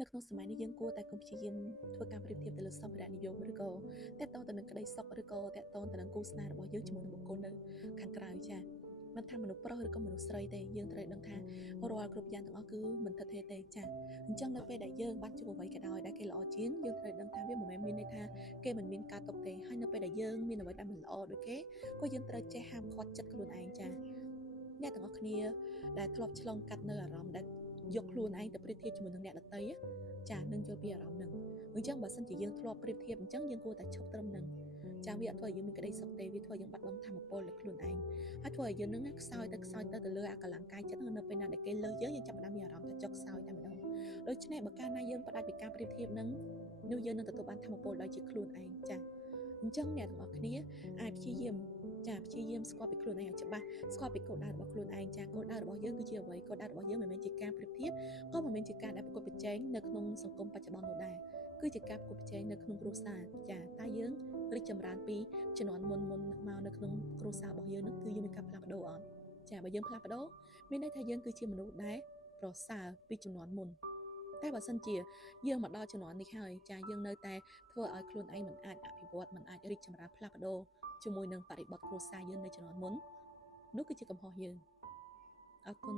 នៅក្នុងសម័យនេះយើងគួរតែកុំព្យាយាមធ្វើការប្រៀបធៀបទៅលើសម្ភារៈនិយមឬក៏តាក់ទងទៅនឹងក្តីសុខឬក៏តាក់ទងទៅនឹងគូស្នេហ៍របស់យើងជាមួយនឹងបុគ្គលនៅខាងក្រៅចា៎មិនថាមនុស្សប្រុសឬក៏មនុស្សស្រីទេយើងត្រូវដឹងថារាល់គ្រប់យ៉ាងទាំងអស់គឺមិនថិតថេរទេចា៎អញ្ចឹងនៅពេលដែលយើងបានជួបអ្វីក៏ដោយដែលគេល្អជាងយើងត្រូវដឹងថាវាមិនមែនមានន័យថាគេមិនមានការຕົកទេហើយនៅពេលដែលយើងមានអ្វីដែលមិនល្អដូចគេក៏យើងត្រូវចេះហាមឃាត់ចិត្តខ្លួនឯងចា៎អ្នកទាំងអស់គ្នាដែលធ្លាប់ឆ្លងកាត់នៅអារម្មណ៍ដែលយកខ្លួនឯងទៅប្រៀបធៀបជាមួយនឹងអ្នកដទៃចានឹងយល់ពីអារម្មណ៍ហ្នឹងអញ្ចឹងបើសិនជាយើងធ្លាប់ប្រៀបធៀបអញ្ចឹងយើងគួរតែឈប់ត្រឹមហ្នឹងចាវាអត់ធ្វើឲ្យយើងមានក្តីសុខទេវាធ្វើឲ្យយើងបាត់បង់ធម៌ពលលើខ្លួនឯងហើយធ្វើឲ្យយើងនឹងខ្សោយទៅលើអាកម្លាំងកាយចិត្តនៅពេលណាដែលគេលើសយើងចាប់ផ្ដើមមានអារម្មណ៍ថាចុកខ្សោយតែម្ដងដូច្នេះបើកាលណាយើងផ្ដាច់ពីការប្រៀបធៀបហ្នឹងនោះយើងនឹងទទួលបានធម៌ពលដោយជាខ្លួនឯងចាអញ្ចឹងអ្នកទាំងអស់គ្នាអាចព្យាយាមស្គាល់ពីខ្លួនឯងឲ្យច្បាស់ស្គាល់ពីគោលដៅរបស់ខ្លួនឯងចាគោលដៅរបស់យើងគឺជាអ្វីគោលដៅរបស់យើងមិនមែនជាការប្រៀបធៀបក៏មិនមែនជាការដែលប្រកួតប្រជែងនៅក្នុងសង្គមបច្ចុប្បន្ននោះដែរគឺជាការប្រកួតប្រជែងនៅក្នុងគ្រួសារចាតែយើងរីកចម្រើនពីជំនាន់មុនមកនៅក្នុងគ្រួសាររបស់យើងនឹងគឺយើងមានការផ្លាស់ប្ដូរអត់ចាបើយើងផ្លាស់ប្ដូរមានន័យថាយើងគឺជាមនុស្សដែលប្រសើរពីជំនាន់មុនតែបើសិនជាយើងមកដល់ជំនាន់នេះហើយចាយើងនៅតែធ្វើឲ្យខ្លួនឯងមិនអាចអភិវឌ្ឍមិនអាចរីកចម្រើនផ្លាស់ប្ដូរជាមួយនឹងបរិបទគ្រួសារយើងនៅជំនាន់មុននោះគឺជាកំហុសយើងអរគុណ